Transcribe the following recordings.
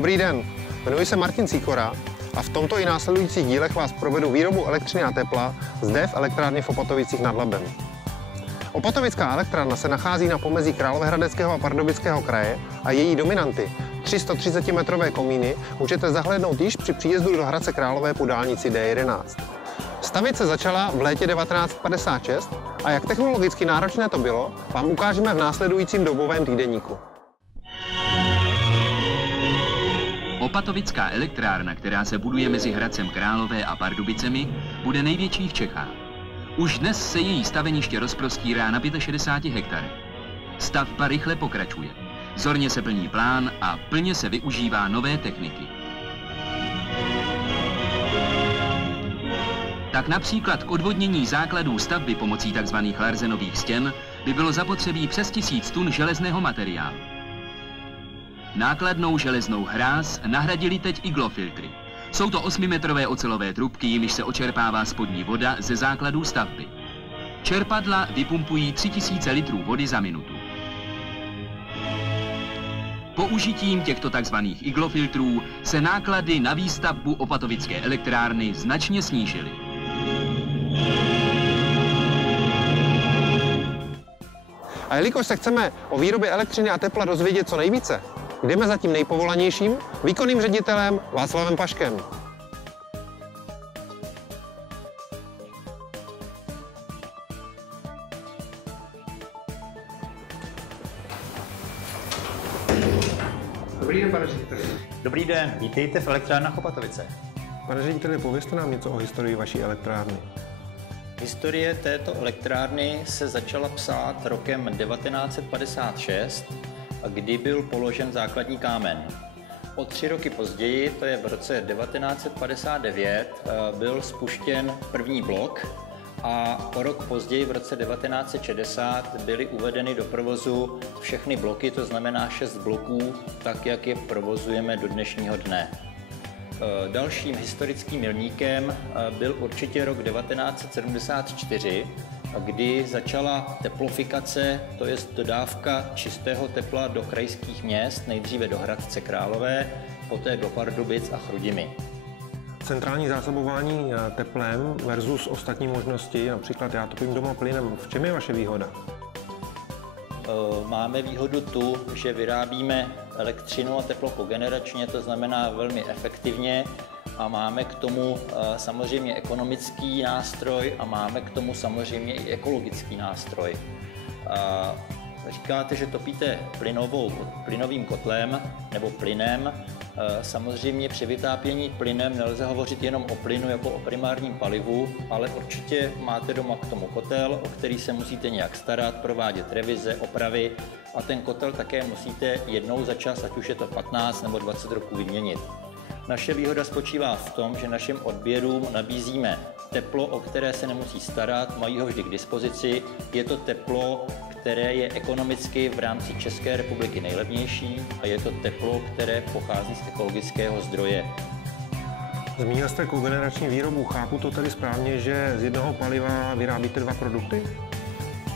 Dobrý den, jmenuji se Martin Sikora a v tomto i následujících dílech vás provedu výrobu elektřiny a tepla zde v elektrárně v Opatovicích nad Labem. Opatovická elektrárna se nachází na pomezí Královéhradeckého a Pardubického kraje a její dominanty, 330-metrové komíny, můžete zahlédnout již při příjezdu do Hradce Králové po dálnici D11. Stavět se začala v létě 1956 a jak technologicky náročné to bylo, vám ukážeme v následujícím dobovém týdeníku. Opatovická elektrárna, která se buduje mezi Hradcem Králové a Pardubicemi, bude největší v Čechách. Už dnes se její staveniště rozprostírá na 65 hektarech. Stavba rychle pokračuje. Zorně se plní plán a plně se využívá nové techniky. Tak například k odvodnění základů stavby pomocí tzv. Larsenových stěn by bylo zapotřebí přes 1000 tun železného materiálu. Nákladnou železnou hráz nahradili teď iglofiltry. Jsou to 8metrové ocelové trubky, jimiž se očerpává spodní voda ze základů stavby. Čerpadla vypumpují 3000 litrů vody za minutu. Použitím těchto tzv. Iglofiltrů se náklady na výstavbu opatovické elektrárny značně snížily. A jelikož se chceme o výrobě elektřiny a tepla dozvědět co nejvíce, jdeme za tím nejpovolanějším, výkonným ředitelem Václavem Paškem. Dobrý den, pane řediteli. Dobrý den, vítejte v elektrárnách Opatovice. Pane řediteli, povězte nám něco o historii vaší elektrárny. Historie této elektrárny se začala psát rokem 1956, kdy byl položen základní kámen. O 3 roky později, to je v roce 1959, byl spuštěn první blok a o rok později, v roce 1960, byly uvedeny do provozu všechny bloky, to znamená 6 bloků, tak jak je provozujeme do dnešního dne. Dalším historickým milníkem byl určitě rok 1974, kdy začala teplofikace, to je dodávka čistého tepla do krajských měst, nejdříve do Hradce Králové, poté do Pardubic a Chrudimi. Centrální zásobování teplem versus ostatní možnosti, například já topím doma plynem, v čem je vaše výhoda? Máme výhodu tu, že vyrábíme elektřinu a teplo kogeneračně, to znamená velmi efektivně, a máme k tomu samozřejmě ekonomický nástroj a máme k tomu samozřejmě i ekologický nástroj. Říkáte, že topíte plynovým kotlem nebo plynem. Samozřejmě při vytápění plynem nelze hovořit jenom o plynu jako o primárním palivu, ale určitě máte doma k tomu kotel, o který se musíte nějak starat, provádět revize, opravy, a ten kotel také musíte jednou za čas, ať už je to 15 nebo 20 roků, vyměnit. Naše výhoda spočívá v tom, že našim odběrům nabízíme teplo, o které se nemusí starat, mají ho vždy k dispozici. Je to teplo, které je ekonomicky v rámci České republiky nejlevnější, a je to teplo, které pochází z ekologického zdroje. Zmínil jste kogenerační výrobu. Chápu to tedy správně, že z jednoho paliva vyrábíte 2 produkty?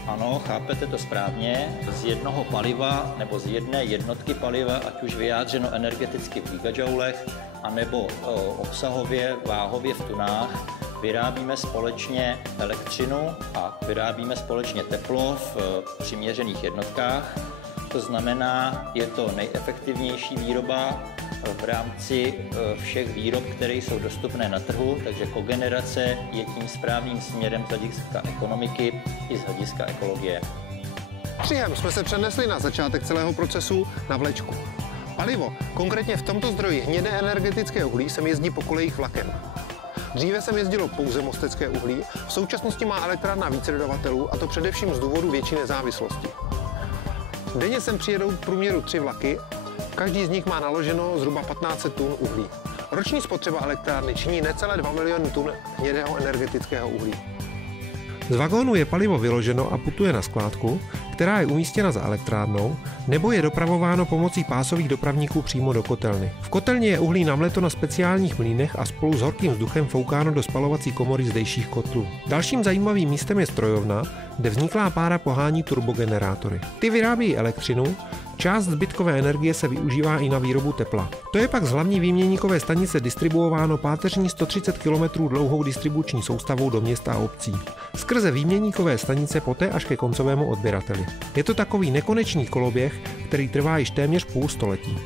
Ano, chápete to správně. Z jednoho paliva nebo z jedné jednotky paliva, ať už vyjádřeno energeticky v gigajoulech, anebo obsahově, váhově v tunách, vyrábíme společně elektřinu a vyrábíme společně teplo v přiměřených jednotkách. To znamená, je to nejefektivnější výroba v rámci všech výrob, které jsou dostupné na trhu, takže kogenerace je tím správným směrem z hlediska ekonomiky i z hlediska ekologie. Střihem jsme se přenesli na začátek celého procesu na vlečku. Palivo, konkrétně v tomto zdroji hnědé energetické uhlí, sem jezdí po kolejích vlakem. Dříve sem jezdilo pouze mostecké uhlí, v současnosti má elektrárna více dodavatelů, a to především z důvodu větší nezávislosti. Denně sem přijedou v průměru 3 vlaky, každý z nich má naloženo zhruba 1500 tun uhlí. Roční spotřeba elektrárny činí necelé 2 miliony tun hnědého energetického uhlí. Z vagónu je palivo vyloženo a putuje na skládku, která je umístěna za elektrárnou, nebo je dopravováno pomocí pásových dopravníků přímo do kotelny. V kotelně je uhlí namleto na speciálních mlýnech a spolu s horkým vzduchem foukáno do spalovací komory zdejších kotlů. Dalším zajímavým místem je strojovna, kde vzniklá pára pohání turbogenerátory. Ty vyrábějí elektřinu, Část zbytkové energie se využívá i na výrobu tepla. To je pak z hlavní výměníkové stanice distribuováno páteřní 130 km dlouhou distribuční soustavou do města a obcí. Skrze výměníkové stanice poté až ke koncovému odběrateli. Je to takový nekonečný koloběh, který trvá již téměř půl století.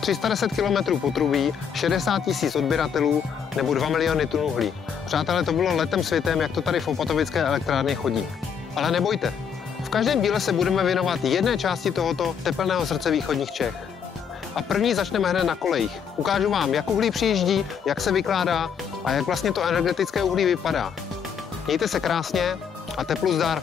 310 km potrubí, 60 000 odběratelů nebo 2 miliony tun uhlí. Přátelé, to bylo letem světem, jak to tady v Opatovické elektrárně chodí. Ale nebojte, v každém díle se budeme věnovat jedné části tohoto tepelného srdce východních Čech. A první začneme hned na kolejích. Ukážu vám, jak uhlí přijíždí, jak se vykládá a jak vlastně to energetické uhlí vypadá. Mějte se krásně a teplu zdar.